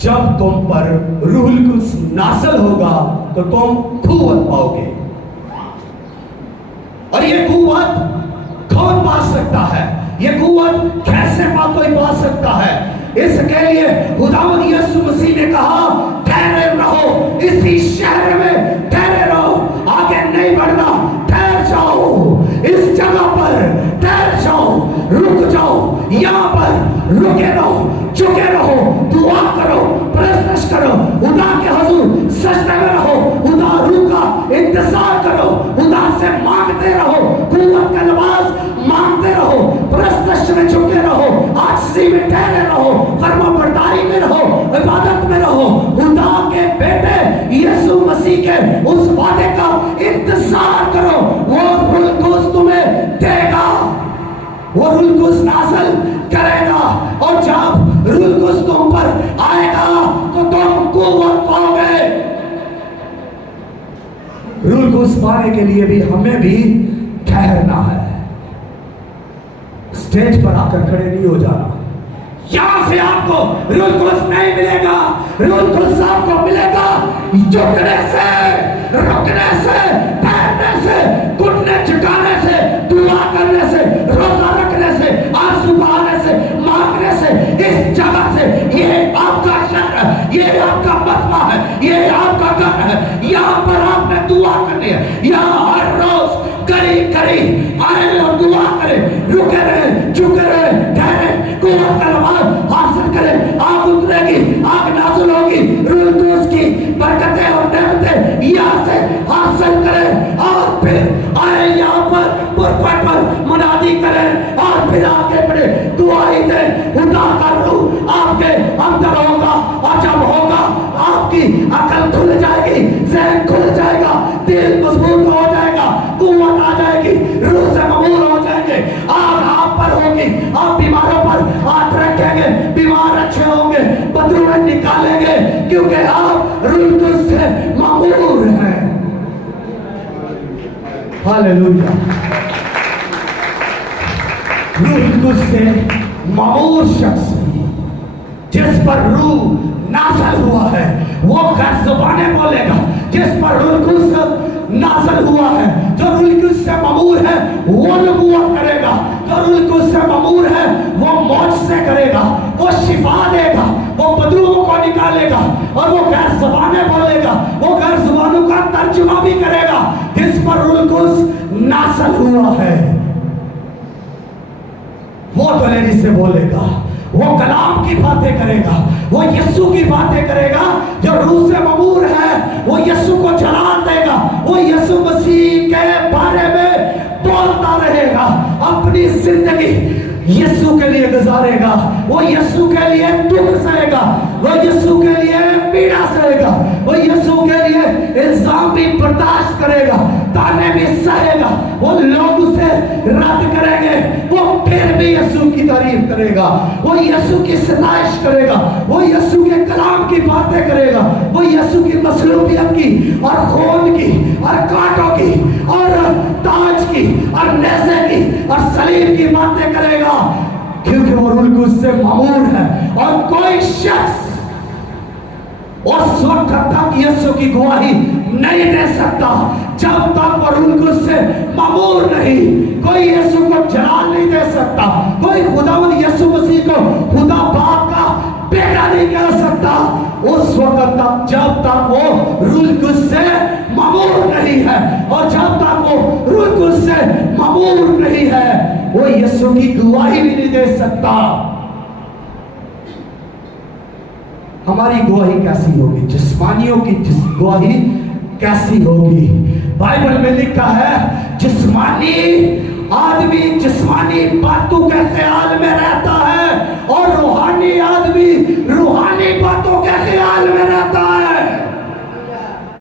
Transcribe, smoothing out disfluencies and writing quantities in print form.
जब तुम पर रूहुल कुद्स नाज़िल होगा तो तुम कुव्वत पाओगे। और ये कुव्वत कौन पा सकता है? ये कुव्वत कैसे कोई पा सकता है? इसके लिए खुदावंद यीशु मसीह ने कहा ठहरे रहो, इसी शहर में ठहरे रहो, आगे नहीं बढ़ना, ठहर जाओ, इस जगह पर ठहर जाओ, रुक जाओ, यहाँ पर रुके रहो, चुके रहो, दुआ करो, प्रश्न करो, खुदा के हुजूर सजदे में रहो, खुदा रूह का इंतजार करो, खुदा से मांगते रहो, कुव्वत का नमाज मांगते रहो, प्रश्न में झुके रहो, आजिज़ी में ठहरे रहो, फरमाबरदारी में रहो, इबादत में रहो, खुदा के बेटे यीशु मसीह के उस वादे का इंतजार करो। वो रूह कुद्स तुम्हें देगा, वो रूह कुद्स नाज़िल करेगा, और जब रूह कुद्स तुम पर आएगा तो तुम कुव्वत पाओगे। रूह कुद्स पाने के लिए भी हमें भी ठहरना है। स्टेज पर आकर खड़े नहीं हो जाना। यहां से आपको रूह कुद्स नहीं मिलेगा, रूह कुद्स आपको मिलेगा झुकने से, रुकने से, ठहरने से, घुटने झुकाने से, दुआ करने से, रोजा रखने से, आंसू बहाने से, मांगने से, इस जगह से। ये आपका शहर है, ये आपका मसला है, ये आपका घर है, यहाँ पर आपने दुआ करनी है। यहाँ हर रोज करीब करीब आए और दुआ करें, रुके रहे, झुके रहे, ठहरे, कुव्वत का नमाज हासिल करें। आग उतरेगी, आग नाज़िल होगी, रूह कुद्स की बरकतें और नेमतें यहाँ से हासिल करें, और फिर आए यहाँ पर पुरपट पर मुनादी करें, और फिर आगे बढ़े, दुआई दें। खुदा का रूह आपके अंदर होगा, और जब होगा आपकी अकल खुल जाएगी, ज़हन खुल जाएगा, दिल मजबूत हो जाएगा, कुव्वत आ जाएगी, रूह से ममूर हो जाएंगे, आग आप पर होगी, आप बीमारों पर हाथ रखेंगे, बीमार अच्छे होंगे, बदरूह निकालेंगे, क्योंकि आप रूह कुद्स से ममूर हैं। हालेलुया। रूह कुद्स से ममूर शख्स जिस पर रूह नाज़िल हुआ है वो गैर ज़ुबाने बोलेगा। जिस पर रूह कुद्स नाज़िल हुआ है, जो रूह कुद्स से ममूर है वो नबूवत करेगा, जो रूह कुद्स से ममूर है वो मौजज़े करेगा, वो शिफा देगा, वो बदरूहों को निकालेगा, और वो गैर ज़ुबाने बोलेगा, वो गैर ज़ुबानों का तर्जुमा भी करेगा। जिस पर रूह कुद्स नाज़िल हुआ है वो दलेरी से बोलेगा, वो कलाम की बातें करेगा, वो यीशु की बातें करेगा। जो रूह से ममूर है वो यीशु को जलाल देगा, वो यीशु मसीह के बारे में बोलता रहेगा, अपनी जिंदगी यीशु के लिए गुजारेगा, वो यीशु के लिए दुख सहेगा, वो यीशु के लिए पीड़ा सहेगा, वो यीशु के लिए इल्जाम भी बर्दाश्त करेगा, ताने भी सहेगा, वो लोग उसे रद्द करेंगे, वो फिर भी यीशु की तारीफ करेगा, वो यीशु की सताइश करेगा, वो यीशु के कलाम की बातें करेगा, वो यीशु की मसलूबियत की और खून की और कांटों की और ताज की और नेज़े की और सलीब की बातें करेगा, क्योंकि वो रूह कुद्स से ममूर है। और कोई शख्स उस वक्त तक यीशु की गवाही नहीं दे सकता जब तक वो रूह कुद्स से ममूर नहीं। कोई यीशु को जलाल नहीं दे सकता, कोई खुदावंद यीशु मसीह को खुदा बाप का बेटा नहीं कह सकता उस वक्त तक जब तक वो रूह कुद्स से ममूर नहीं है। और जब तक वो रूह कुद्स से ममूर नहीं है वो यीशु की गवाही भी नहीं दे सकता। हमारी गवाही कैसी होगी? जिस्मानियों की गवाही कैसी होगी? बाइबल में लिखा है जिस्मानी आदमी जिस्मानी बातों के ख्याल